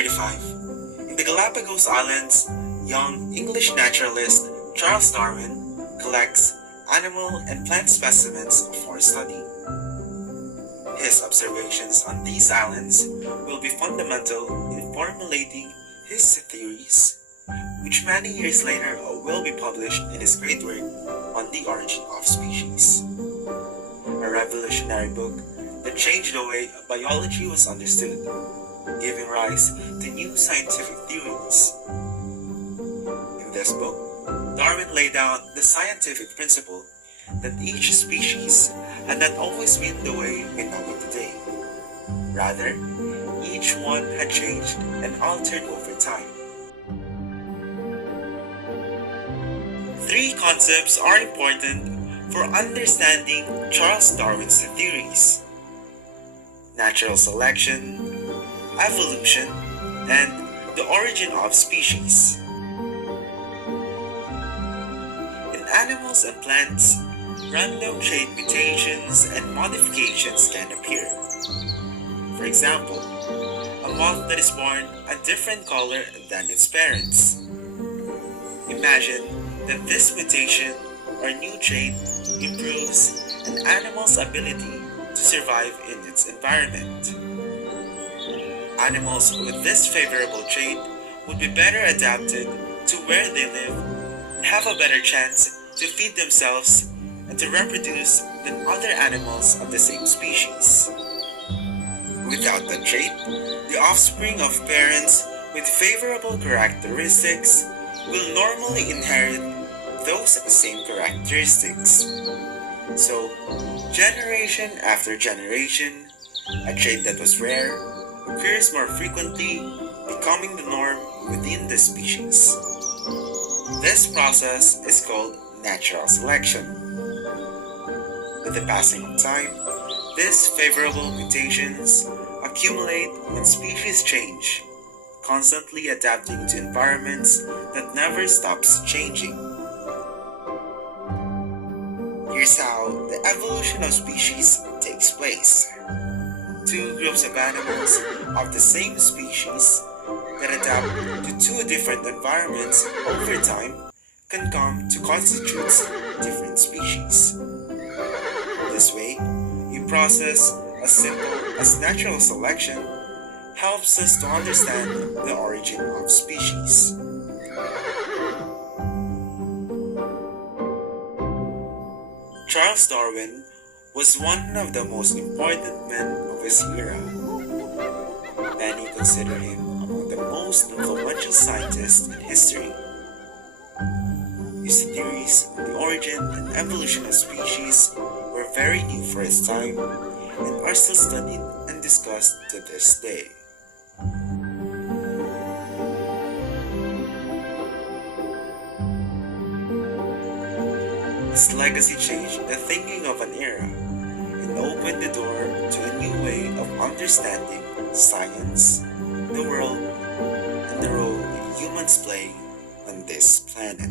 1835, in the Galapagos Islands, young English naturalist Charles Darwin collects animal and plant specimens for study. His observations on these islands will be fundamental in formulating his theories, which many years later will be published in his great work on the origin of species. A revolutionary book that changed the way biology was understood, giving rise to new scientific theories. In this book, Darwin laid down the scientific principle that each species had not always been the way we know it today. Rather, each one had changed and altered over time. Three concepts are important for understanding Charles Darwin's theories: natural selection, evolution, and the origin of species. In animals and plants, random trait mutations and modifications can appear. For example, a moth that is born a different color than its parents. Imagine that this mutation or new trait improves an animal's ability to survive in its environment. Animals with this favorable trait would be better adapted to where they live and have a better chance to feed themselves and to reproduce than other animals of the same species. Without that trait, the offspring of parents with favorable characteristics will normally inherit those same characteristics. So, generation after generation, a trait that was rare occurs more frequently, becoming the norm within the species. This process is called natural selection. With the passing of time, these favorable mutations accumulate and species change, constantly adapting to environments that never stops changing. Here's how the evolution of species takes place. Two groups of animals of the same species that adapt to two different environments over time can come to constitute different species. This way, a process as simple as natural selection helps us to understand the origin of species. Charles Darwin was one of the most important men of his era. Many consider him among the most influential scientists in history. His theories on the origin and evolution of species were very new for his time and are still studied and discussed to this day. His legacy changed the thinking of an era and opened the door to a new way of understanding science, the world, and the role humans play on this planet.